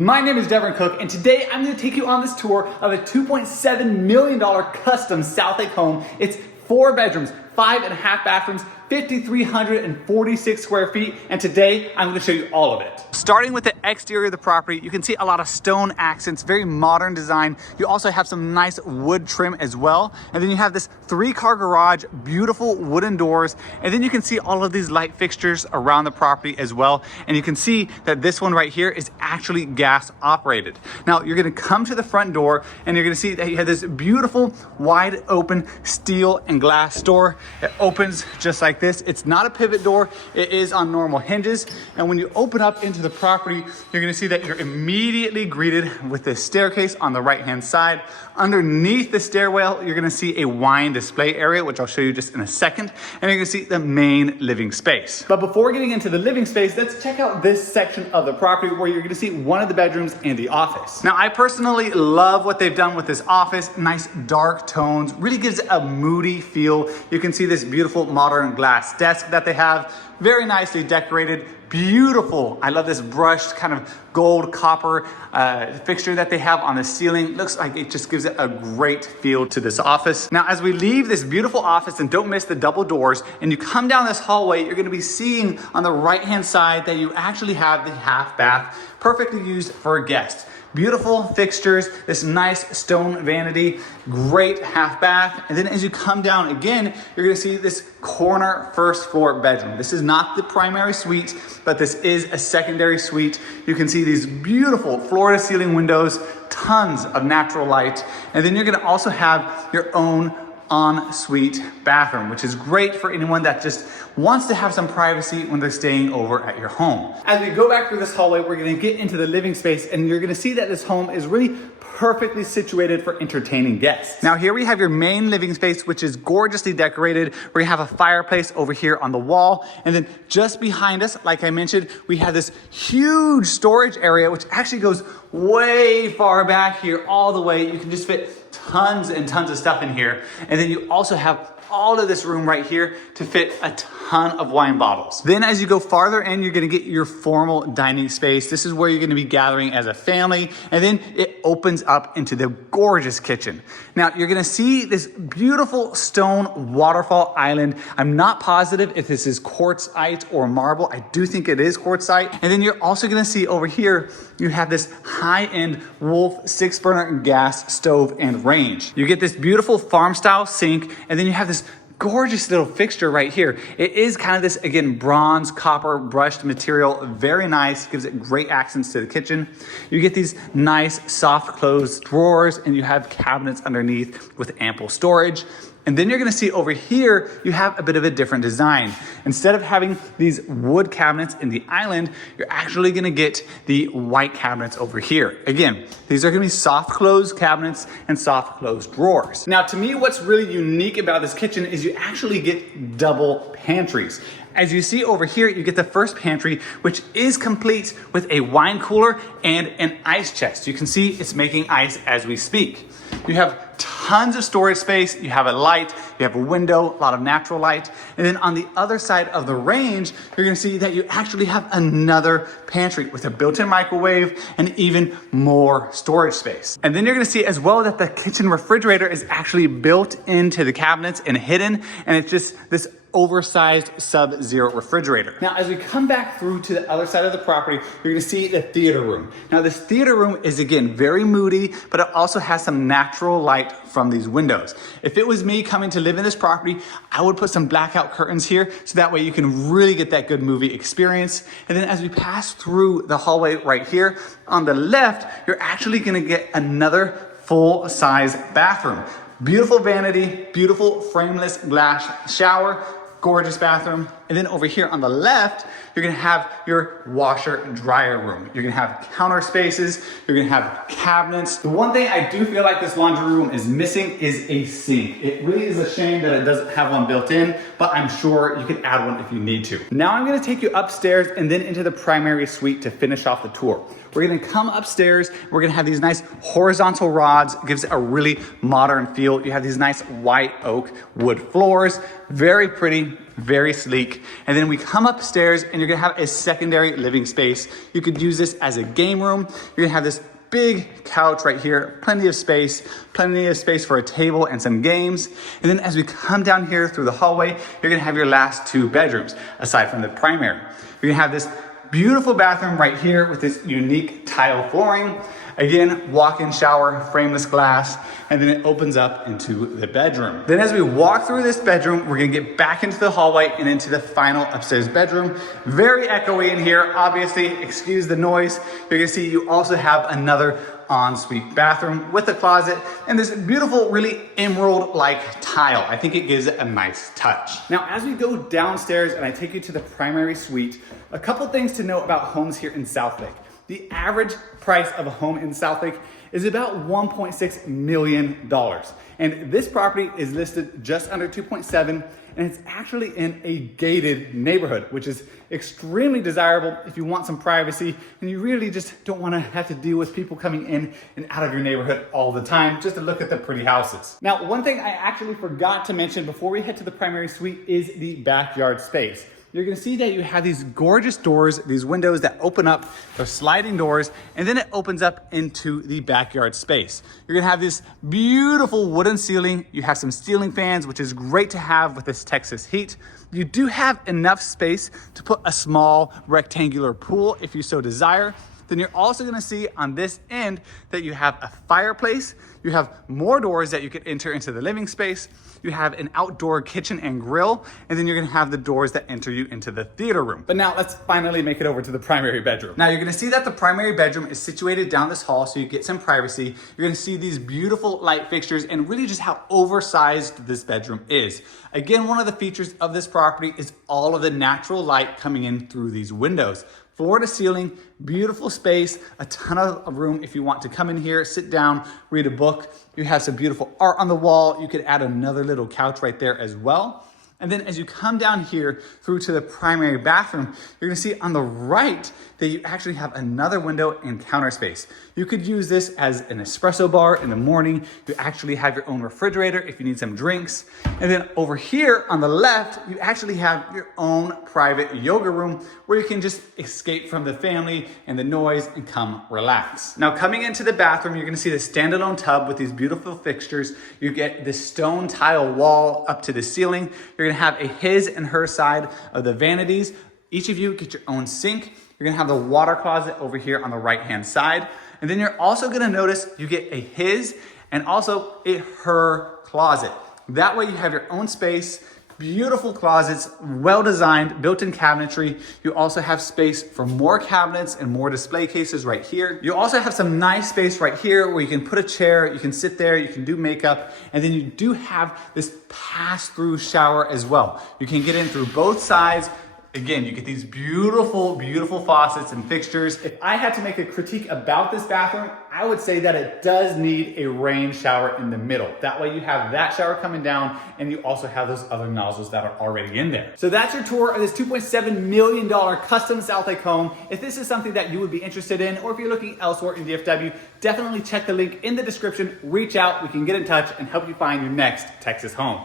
My name is Devin Cook, and today I'm going to take you on this tour of a $2.7 million custom Southlake home. It's 4 bedrooms, 5.5 bathrooms, 5,346 square feet, and today I'm going to show you all of it. Starting with the exterior of the property, you can see a lot of stone accents, very modern design. You also have some nice wood trim as well. And then you have this 3-car garage, beautiful wooden doors. And then you can see all of these light fixtures around the property as well. And you can see that this one right here is actually gas operated. Now you're gonna come to the front door and you're gonna see that you have this beautiful wide open steel and glass door. It opens just like this. It's not a pivot door. It is on normal hinges. And when you open up into the property, you're gonna see that you're immediately greeted with this staircase on the right-hand side. Underneath the stairwell, you're gonna see a wine display area, which I'll show you just in a second. And you're gonna see the main living space. But before getting into the living space, let's check out this section of the property where you're gonna see one of the bedrooms and the office. Now, I personally love what they've done with this office. Nice dark tones, really gives it a moody feel. You can see this beautiful modern glass desk that they have, very nicely decorated. Beautiful. I love this brushed kind of gold copper fixture that they have on the ceiling. Looks like it just gives it a great feel to this office. Now, as we leave this beautiful office, and don't miss the double doors, and you come down this hallway, you're gonna be seeing on the right-hand side that you actually have the half bath, perfectly used for a guest. Beautiful fixtures, this nice stone vanity, great half bath. And then as you come down again, you're gonna see this corner first floor bedroom. This is not the primary suite, but this is a secondary suite. You can see these beautiful floor to ceiling windows, tons of natural light. And then you're gonna also have your own en-suite bathroom, which is great for anyone that just wants to have some privacy when they're staying over at your home. As we go back through this hallway, we're gonna get into the living space, and you're gonna see that this home is really perfectly situated for entertaining guests. Now here we have your main living space, which is gorgeously decorated. We have a fireplace over here on the wall. And then just behind us, like I mentioned, we have this huge storage area, which actually goes way far back here all the way. You can just fit tons and tons of stuff in here. And then you also have all of this room right here to fit a ton of wine bottles. Then as you go farther in, you're gonna get your formal dining space. This is where you're gonna be gathering as a family. And then it opens up into the gorgeous kitchen. Now you're gonna see this beautiful stone waterfall island. I'm not positive if this is quartzite or marble. I do think it is quartzite. And then you're also gonna see over here, you have this high-end Wolf 6-burner gas stove and range. You get this beautiful farm style sink, and then you have this gorgeous little fixture right here. It is kind of this, again, bronze copper brushed material, very nice, gives it great accents to the kitchen. You get these nice soft closed drawers, and you have cabinets underneath with ample storage. And then you're gonna see over here, you have a bit of a different design. Instead of having these wood cabinets in the island, you're actually gonna get the white cabinets over here. Again, these are gonna be soft closed cabinets and soft closed drawers. Now, to me, what's really unique about this kitchen is you actually get double pantries. As you see over here, you get the first pantry, which is complete with a wine cooler and an ice chest. You can see it's making ice as we speak. You have tons of storage space, you have a light, you have a window, a lot of natural light. And then on the other side of the range, you're gonna see that you actually have another pantry with a built-in microwave and even more storage space. And then you're gonna see as well that the kitchen refrigerator is actually built into the cabinets and hidden, and it's just this oversized sub-zero refrigerator. Now, as we come back through to the other side of the property, you're gonna see the theater room. Now, this theater room is, again, very moody, but it also has some natural light from these windows. If it was me coming to live in this property, I would put some blackout curtains here, so that way you can really get that good movie experience. And then as we pass through the hallway right here, on the left, you're actually gonna get another full-size bathroom. Beautiful vanity, beautiful frameless glass shower, gorgeous bathroom. And then over here on the left, you're gonna have your washer dryer room. You're gonna have counter spaces, you're gonna have cabinets. The one thing I do feel like this laundry room is missing is a sink. It really is a shame that it doesn't have one built in, but I'm sure you could add one if you need to. Now I'm gonna take you upstairs and then into the primary suite to finish off the tour. We're gonna come upstairs, we're gonna have these nice horizontal rods, gives it a really modern feel. You have these nice white oak wood floors, very pretty, very sleek. And then we come upstairs and you're gonna have a secondary living space. You could use this as a game room. You're gonna have this big couch right here, plenty of space for a table and some games. And then as we come down here through the hallway, you're gonna have your last two bedrooms, aside from the primary. You're gonna have this beautiful bathroom right here with this unique tile flooring. Again, walk-in shower, frameless glass, and then it opens up into the bedroom. Then as we walk through this bedroom, we're gonna get back into the hallway and into the final upstairs bedroom. Very echoey in here, obviously, excuse the noise. You're gonna see you also have another ensuite bathroom with a closet and this beautiful, really emerald-like tile. I think it gives it a nice touch. Now, as we go downstairs and I take you to the primary suite, a couple things to know about homes here in Southlake. The average price of a home in Southlake is about $1.6 million. And this property is listed just under 2.7, and it's actually in a gated neighborhood, which is extremely desirable if you want some privacy and you really just don't want to have to deal with people coming in and out of your neighborhood all the time just to look at the pretty houses. Now, one thing I actually forgot to mention before we head to the primary suite is the backyard space. You're gonna see that you have these gorgeous doors, these windows that open up, they're sliding doors, and then it opens up into the backyard space. You're gonna have this beautiful wooden ceiling. You have some ceiling fans, which is great to have with this Texas heat. You do have enough space to put a small rectangular pool if you so desire. Then you're also gonna see on this end that you have a fireplace. You have more doors that you could enter into the living space. You have an outdoor kitchen and grill, and then you're gonna have the doors that enter you into the theater room. But now let's finally make it over to the primary bedroom. Now you're gonna see that the primary bedroom is situated down this hall so you get some privacy. You're gonna see these beautiful light fixtures and really just how oversized this bedroom is. Again, one of the features of this property is all of the natural light coming in through these windows. Floor to ceiling, beautiful space, a ton of room if you want to come in here, sit down, read a book. You have some beautiful art on the wall. You could add another little couch right there as well. And then as you come down here through to the primary bathroom, you're gonna see on the right that you actually have another window and counter space. You could use this as an espresso bar in the morning. You actually have your own refrigerator if you need some drinks. And then over here on the left, you actually have your own private yoga room where you can just escape from the family and the noise and come relax. Now coming into the bathroom, you're gonna see the standalone tub with these beautiful fixtures. You get the stone tile wall up to the ceiling. You're gonna have a his and her side of the vanities. Each of you get your own sink. You're gonna have the water closet over here on the right-hand side. And then you're also gonna notice you get a his and also a her closet. That way you have your own space, beautiful closets, well-designed, built-in cabinetry. You also have space for more cabinets and more display cases right here. You also have some nice space right here where you can put a chair, you can sit there, you can do makeup, and then you do have this pass-through shower as well. You can get in through both sides. Again, you get these beautiful, beautiful faucets and fixtures. If I had to make a critique about this bathroom, I would say that it does need a rain shower in the middle. That way you have that shower coming down and you also have those other nozzles that are already in there. So that's your tour of this $2.7 million custom Southlake home. If this is something that you would be interested in, or if you're looking elsewhere in DFW, definitely check the link in the description, reach out, we can get in touch and help you find your next Texas home.